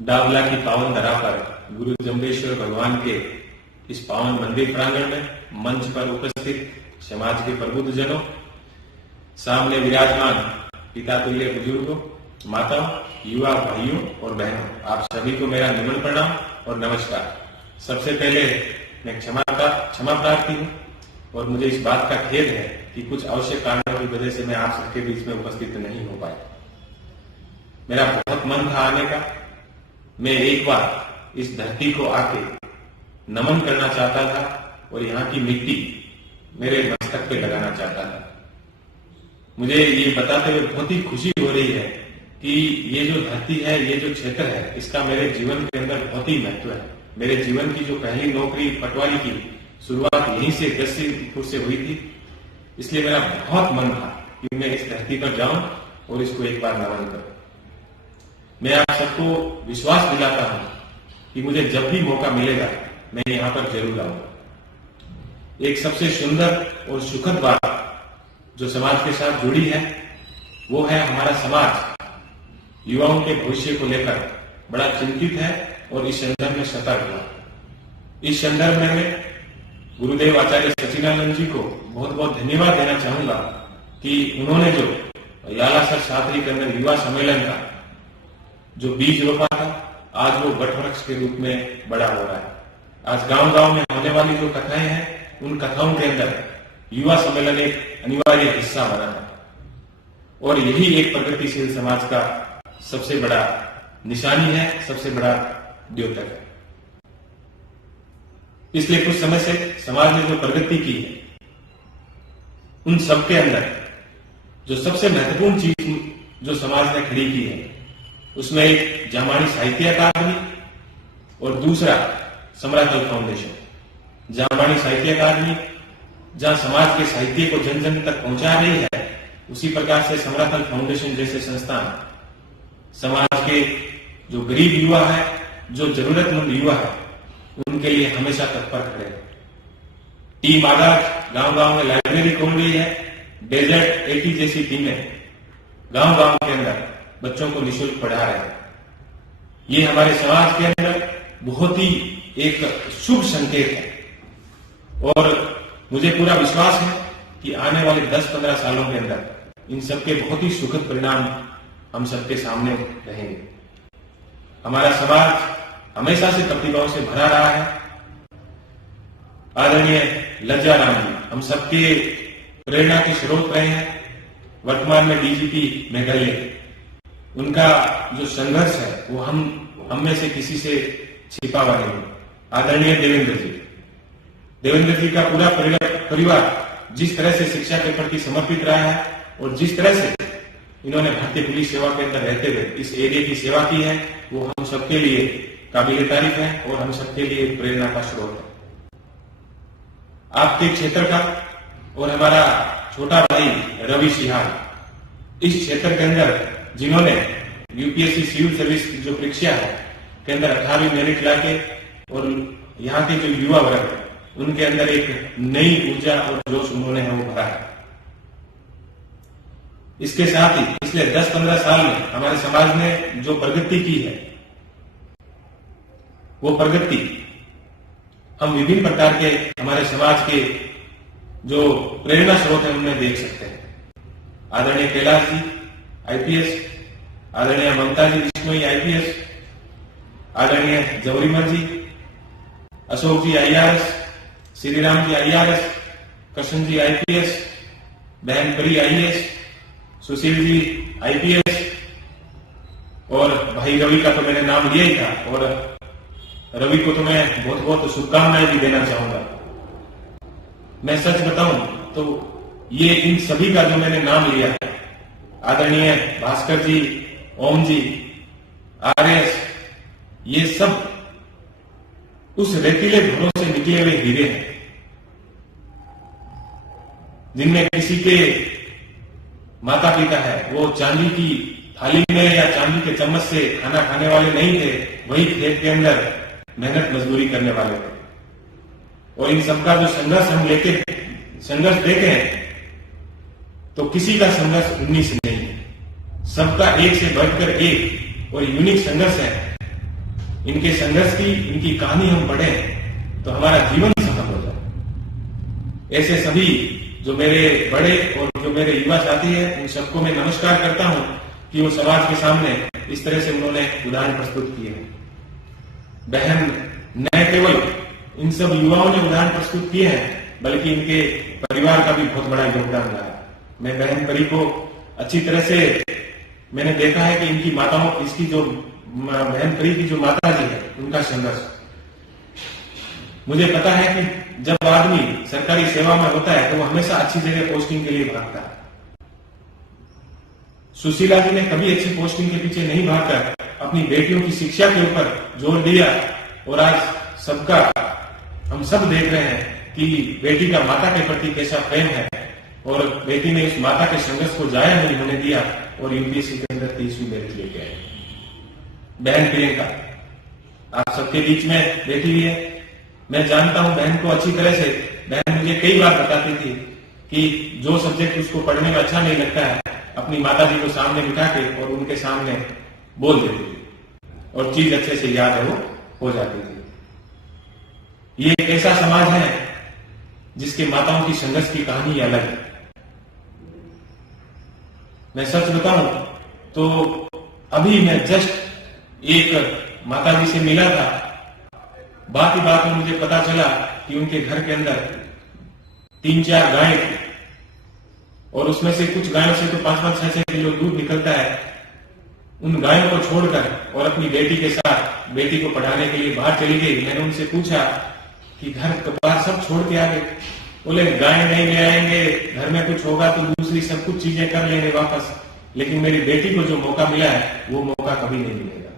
डावला की पावन धरा पर गुरु जम्बेश्वर भगवान के इस पावन मंदिर प्रांगण में मंच पर उपस्थित समाज के प्रबुद्ध जनों, सामने विराजमान पिता तुल्य बुजुर्गों, माताओं, युवा भाइयों और बहनों, आप सभी को मेरा निमन प्रणाम और नमस्कार। सबसे पहले मैं क्षमा प्रार्थी हूँ और मुझे इस बात का खेद है कि कुछ आवश्यक कारणों की वजह से मैं आप सबके बीच में उपस्थित नहीं हो पाया। मेरा बहुत मन था आने का। मैं एक बार इस धरती को आके नमन करना चाहता था और यहाँ की मिट्टी मेरे मस्तक पे लगाना चाहता था। मुझे ये बताते हुए बहुत ही खुशी हो रही है कि ये जो धरती है, ये जो क्षेत्र है, इसका मेरे जीवन के अंदर बहुत ही महत्व है। मेरे जीवन की जो पहली नौकरी पटवारी की शुरुआत यहीं से गस्सीपुर से हुई थी, इसलिए मेरा बहुत मन था कि मैं इस धरती पर जाऊं और इसको एक बार नमन करूं। मैं आप सबको विश्वास दिलाता हूं कि मुझे जब भी मौका मिलेगा मैं यहाँ पर जरूर आऊंगा। एक सबसे सुंदर और सुखद बात जो समाज के साथ जुड़ी है वो है हमारा समाज युवाओं के भविष्य को लेकर बड़ा चिंतित है और इस संदर्भ में सतर्क हुआ। इस संदर्भ में मैं गुरुदेव आचार्य सचिदानंद जी को बहुत बहुत धन्यवाद देना चाहूंगा कि उन्होंने जो लालासर शास्त्री के अंदर युवा सम्मेलन का जो बीज रोपा था, आज वो वटवृक्ष के रूप में बड़ा हो रहा है। आज गांव गांव में होने वाली जो कथाएं हैं, उन कथाओं के अंदर युवा सम्मेलन एक अनिवार्य हिस्सा बना है और यही एक प्रगतिशील समाज का सबसे बड़ा निशानी है, सबसे बड़ा द्योतक है। इसलिए कुछ समय से समाज ने जो प्रगति की है, उन सबके अंदर जो सबसे महत्वपूर्ण चीज जो समाज ने खड़ी की है, उसमें एक जामानी साहित्य अकादमी और दूसरा समरातल फाउंडेशन। जामानी साहित्य अकादमी जहां समाज के साहित्य को जन जन तक पहुंचा रही है, उसी प्रकार से समरातल फाउंडेशन जैसे संस्थान समाज के जो गरीब युवा है, जो जरूरतमंद युवा है, उनके लिए हमेशा तत्पर खड़े हैं। टीम आदर्श गांव गांव में लाइब्रेरी खोल रही है। डेजर्ट 80 जैसी टीमें गांव गांव के अंदर बच्चों को निःशुल्क पढ़ा रहे हैं। ये हमारे समाज के अंदर बहुत ही एक शुभ संकेत है और मुझे पूरा विश्वास है कि आने वाले 10-15 सालों के अंदर इन सबके बहुत ही सुखद परिणाम हम सबके सामने रहेंगे। हमारा समाज हमेशा से प्रतिभाओं से भरा रहा है। आदरणीय लज्जा राम जी हम सबके प्रेरणा के स्रोत रहे हैं। वर्तमान में डीजीपी मेघालय, उनका जो संघर्ष है वो हम में से किसी से छिपा हुआ नहीं। आदरणीय देवेंद्र जी का पूरा परिवार जिस तरह से शिक्षा के प्रति समर्पित रहा है और जिस तरह से इन्होंने भारतीय पुलिस सेवा के अंदर रहते हुए इस एरिया की सेवा की है, वो हम सबके लिए काबिले तारीफ है और हम सबके लिए प्रेरणा का स्रोत है। आपके क्षेत्र का और हमारा छोटा भाई रवि सिहाल, इस क्षेत्र के अंदर जिन्होंने यूपीएससी सिविल सर्विस की जो परीक्षा है के अंदर 18वीं मेरिट लाके और यहाँ के जो युवा वर्ग है उनके अंदर एक नई ऊर्जा और जोश उन्होंने वो भरा है। इसके साथ ही पिछले 10-15 साल में हमारे समाज ने जो प्रगति की है, वो प्रगति हम विभिन्न प्रकार के हमारे समाज के जो प्रेरणा स्रोत है उनमें देख सकते हैं। आदरणीय कैलाश जी आईपीएस, आदरणीय ममता जी बिश्नोई आईपीएस, आदरणीय जवरीमल जी, अशोक जी IRS, Shriram ji IRS, Krishna ji IPS, बहन परी आईएएस, सुशील जी आईपीएस और भाई रवि का तो मैंने नाम लिया ही था और रवि को तो मैं बहुत बहुत शुभकामनाएं भी देना चाहूंगा। मैं सच बताऊं तो ये इन सभी का जो मैंने नाम लिया है, आदरणीय भास्कर जी, ओम जी, आरएस, ये सब उस रेतीले घरों से निकले हुए हीरे हैं जिनमें किसी के माता पिता है वो चांदी की थाली में या चांदी के चम्मच से खाना खाने वाले नहीं थे, वही खेत के अंदर मेहनत मजदूरी करने वाले थे। और इन सबका जो संघर्ष देखें तो किसी का संघर्ष 19 नहीं है, सबका एक से बढ़कर एक और यूनिक संघर्ष है इनके संघर्ष की, इनकी कहानी हम पढ़ें तो हमारा जीवन सफल हो जाए। ऐसे सभी जो मेरे बड़े और जो मेरे युवा साथी हैं, उन सबको मैं नमस्कार करता हूं कि वो समाज के सामने इस तरह से उन्होंने उदाहरण प्रस्तुत किए हैं। बहन न केवल इन सब युवाओं ने उदाहरण प्रस्तुत किए हैं, बल्कि इनके परिवार का भी बहुत बड़ा योगदान रहा है। मैं बहन परी को अच्छी तरह से मैंने देखा है कि इनकी माताओं, इसकी जो बहन परी की जो माता जी है, उनका संघर्ष, मुझे पता है कि जब आदमी सरकारी सेवा में होता है तो वो हमेशा अच्छी जगह पोस्टिंग के लिए भागता है। सुशीला जी ने कभी अच्छी पोस्टिंग के पीछे नहीं भागकर अपनी बेटियों की शिक्षा के ऊपर जोर दिया, और आज सबका हम सब देख रहे हैं कि बेटी का माता के प्रति कैसा प्रेम है, और बेटी ने उस माता के संघर्ष को जाया नहीं होने दिया और यूपीएससी के अंदर 30वीं मेरिट लेके आए। बहन प्रियंका आप सबके बीच में बैठी हुई है। मैं जानता हूं बहन को अच्छी तरह से। बहन मुझे कई बार बताती थी कि जो सब्जेक्ट उसको पढ़ने में अच्छा नहीं लगता है, अपनी माता जी को सामने बिठा के और उनके सामने बोल देती थी, और चीज अच्छे से याद है वो हो जाती थी। ये एक ऐसा समाज है जिसके माताओं की संघर्ष की कहानी अलग है। मैं सच बताऊं तो अभी मैं जस्ट एक माता जी से मिला था। बात ही बात में मुझे पता चला कि उनके घर के अंदर 3-4 गायें थी, और उसमें से कुछ गायों से तो 5-5, 6-6 किलो दूध निकलता है। उन गायों को छोड़कर और अपनी बेटी के साथ बेटी को पढ़ाने के लिए बाहर चली गई। मैंने उनसे पूछा कि घर बाहर सब छोड़ के आ गए। बोले गाय नहीं ले आएंगे, घर में कुछ होगा तो दूसरी सब कुछ चीजें कर लेंगे वापस, लेकिन मेरी बेटी को जो मौका मिला है वो मौका कभी नहीं मिलेगा।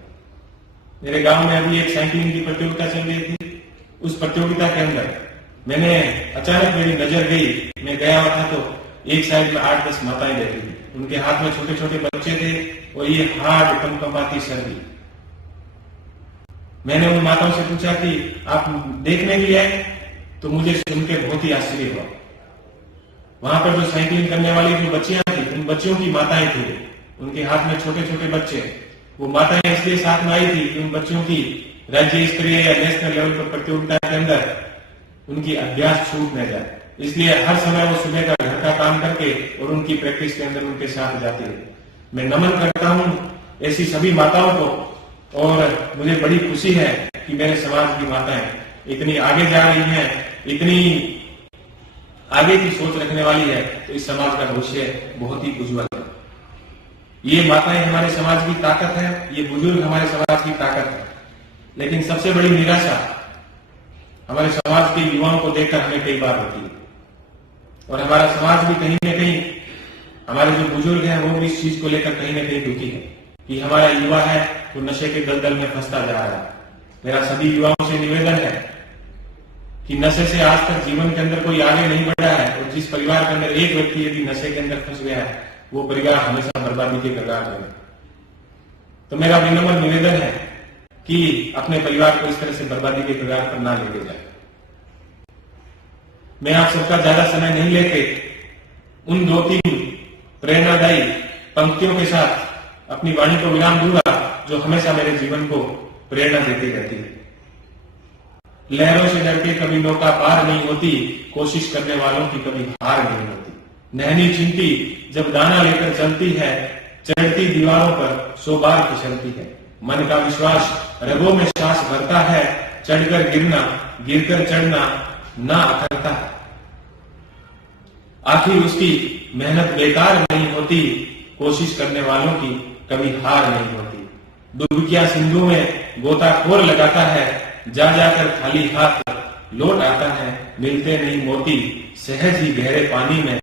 मेरे गांव में अभी एक साइकिलिंग की प्रतियोगिता चल रही थी। उस प्रतियोगिता के अंदर मैंने अचानक मेरी नजर गई, मैं गया हुआ था तो एक साइड में 8-10 माताएं बैठी थी। उनके हाथ में छोटे छोटे बच्चे थे और ये हार्ड कंपकंपाती सर्दी। मैंने उन माताओं से पूछा कि आप देखने के लिए आए? तो मुझे सुन के बहुत ही आश्चर्य हुआ। वहां पर जो साइकिलिंग करने वाली जो बच्चियां थी, उन बच्चियों की माताएं थी, उनके हाथ में छोटे छोटे बच्चे। वो माताएं इसलिए साथ में आई थी कि उन बच्चों की राज्य स्तरीय या नेशनल लेवल पर प्रतियोगिता के अंदर उनकी अभ्यास छूट न जाए, इसलिए हर समय वो सुबह का घर का काम करके और उनकी प्रैक्टिस के अंदर उनके साथ जाती है। मैं नमन करता हूं ऐसी सभी माताओं को, और मुझे बड़ी खुशी है कि मेरे समाज की माताएं इतनी आगे जा रही हैं, इतनी आगे की सोच रखने वाली है, तो इस समाज का भविष्य बहुत ही उज्जवल है। ये माताएं हमारे समाज की ताकत है, ये बुजुर्ग हमारे समाज की ताकत है। लेकिन सबसे बड़ी निराशा हमारे समाज के युवाओं को देखकर हमें कई बार होती है, और हमारा समाज भी कहीं न कहीं, हमारे जो बुजुर्ग हैं वो भी इस चीज को लेकर कहीं न कहीं दुखी है कि हमारा युवा है तो नशे के दलदल में फंसता जा रहा है। मेरा सभी युवाओं से निवेदन है कि नशे से आज तक जीवन के अंदर कोई आगे नहीं बढ़ा है, और जिस परिवार के अंदर एक व्यक्ति यदि नशे के अंदर फंस गया है, वो परिवार हमेशा बर्बादी के कगार पर है। तो मेरा विनम्र निवेदन है कि अपने परिवार को इस तरह से बर्बादी के कगार पर ना लेके जाए। मैं आप सबका ज्यादा समय नहीं लेके उन 2-3 प्रेरणादायी पंक्तियों के साथ अपनी वाणी को विराम दूंगा, जो हमेशा मेरे जीवन को प्रेरणा देती रहती है। लहरों से डरके कभी नौका पार नहीं होती, कोशिश करने वालों की कभी हार नहीं होती। नहनी चिंटी जब दाना लेकर चलती है, चढ़ती दीवारों पर 100 बार फिसलती है। मन का विश्वास रगों में सांस भरता है, चढ़कर गिरना गिरकर चढ़ना ना अथरता है। आखिर उसकी मेहनत बेकार नहीं होती, कोशिश करने वालों की कभी हार नहीं होती। डुबकियां सिंधु में गोताखोर लगाता है, जा जाकर खाली हाथ लौट आता है। मिलते नहीं मोती सहज ही गहरे पानी में,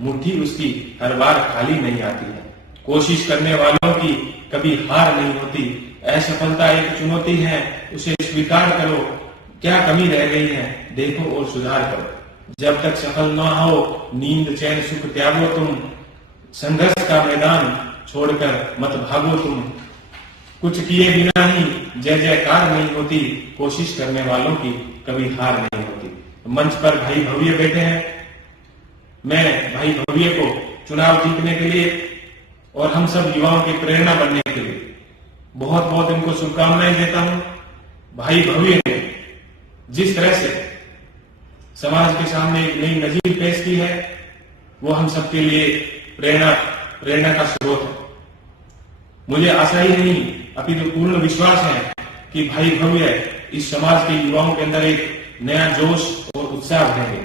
मुट्ठी उसकी हर बार खाली नहीं आती है। कोशिश करने वालों की कभी हार नहीं होती। असफलता एक चुनौती है, उसे स्वीकार करो। क्या कमी रह गई है देखो और सुधार करो। जब तक सफल न हो नींद चैन सुख त्यागो तुम, संघर्ष का मैदान छोड़कर मत भागो तुम। कुछ किए बिना ही जय जयकार नहीं होती, कोशिश करने वालों की कभी हार नहीं होती। मंच पर भाई भव्य बैठे हैं। मैं भाई भव्य को चुनाव जीतने के लिए और हम सब युवाओं की प्रेरणा बनने के लिए बहुत बहुत इनको शुभकामनाएं देता हूं। भाई भव्य ने जिस तरह से समाज के सामने एक नई नजीर पेश की है, वो हम सबके लिए प्रेरणा का स्रोत है। मुझे आशा ही नहीं अपितु पूर्ण विश्वास है कि भाई भव्य इस समाज के युवाओं के अंदर एक नया जोश और उत्साह भरेंगे।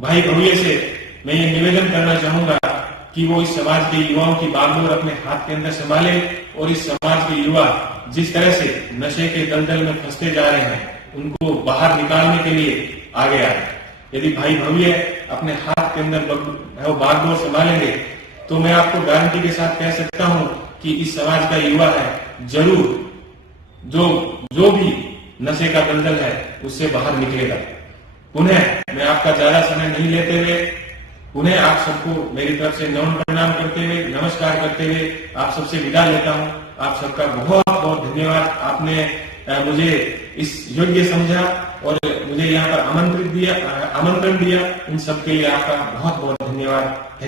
भाई भव्य से मैं ये निवेदन करना चाहूंगा कि वो इस समाज के युवाओं की बागडोर अपने हाथ के अंदर संभाले और इस समाज के युवा जिस तरह से नशे के दलदल में फंसते जा रहे हैं, उनको बाहर निकालने के लिए आगे आए। यदि भाई भव्य अपने हाथ के अंदर बागडोर संभालेंगे तो मैं आपको गारंटी के साथ कह सकता हूं कि इस समाज का युवा है जरूर जो भी नशे का दलदल है उससे बाहर निकलेगा। पुनः मैं आपका ज्यादा समय नहीं लेते हुए पुनः आप सबको मेरी तरफ से नमन प्रणाम करते हुए, नमस्कार करते हुए आप सबसे विदा लेता हूं। आप सबका बहुत बहुत धन्यवाद। आपने मुझे इस योग्य समझा और मुझे यहाँ पर आमंत्रण दिया। इन सबके लिए आपका बहुत बहुत धन्यवाद।